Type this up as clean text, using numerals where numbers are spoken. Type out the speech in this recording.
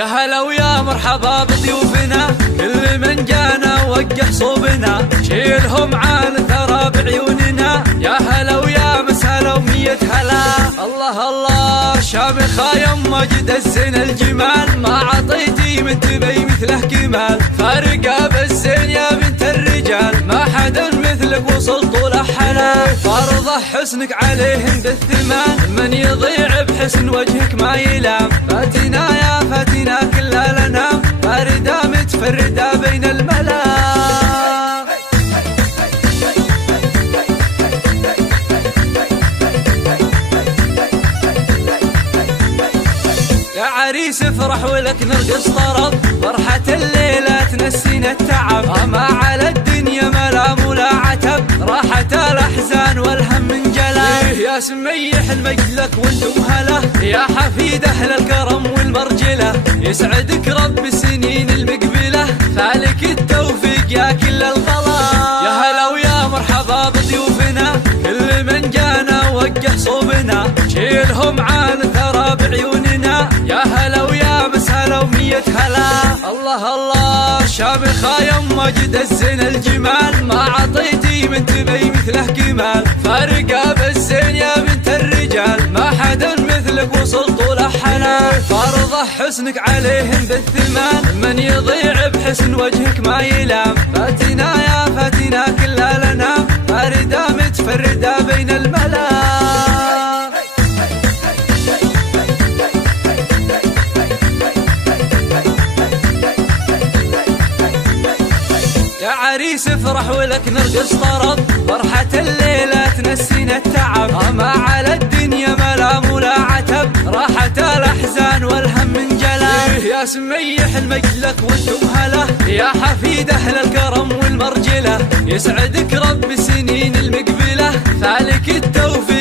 يا هلا ويا مرحبا بضيوفنا، كل من جانا وقح صوبنا، شيلهم عن ثرى بعيوننا. يا هلا ويا مسهلا ومية هلا، الله الله شامخة يما جد الزين الجمال، ما عطيتي من تبي مثله كمال، فارقة بالزين يا بنت الرجال، ما حد مثلك وصل طول حلا، فرضه حسنك عليهم بالثمان، من يضيع بحسن وجهك ما يلام، فاتنا يا فاتنا كلها لنا، باردة متفردة بين الملا. يا عريس افرح ولك نرقص طرب، فرحة الليلة تنسينا التعب، ما على الدنيا ملام ولا عتب، راحة الأحزان والهم من جلا. يا سميح المجد لك وانتم هلا، يا حفيد أهل الكرم والمرجلة، يسعدك رب السنين المقبلة، فالك التوفيق يا كل الغلا. يا هلا ويا مرحبا بضيوفنا، كل من جانا وقح صوبنا، شيلهم عن ثرى بعيوننا. يا هلا ويا مسهلا ومية هلا، الله الله شامخة يما جد الزين الجمال، ما عطيتي من تبي مثله كمال، فارقة بالزين يا بنت الرجال، ما حد مثلك وصل طول حلا، فرضه حسنك عليهم بالثمان، من يضيع بحسن وجهك ما يلام، فاتنا يا فاتنا كلها لنا، باردة متفردة بين الملا. يا عريس افرح ولك نرقص طرب، فرحة الليلة تنسينا التعب، ما على الدنيا ملام ولا عتب، راحة الأحزان والهم من جلا. يا سميح المجد لك وانتم هلا، يا حفيد أهل الكرم والمرجلة، يسعدك رب السنين المقبلة، فالك التوفيق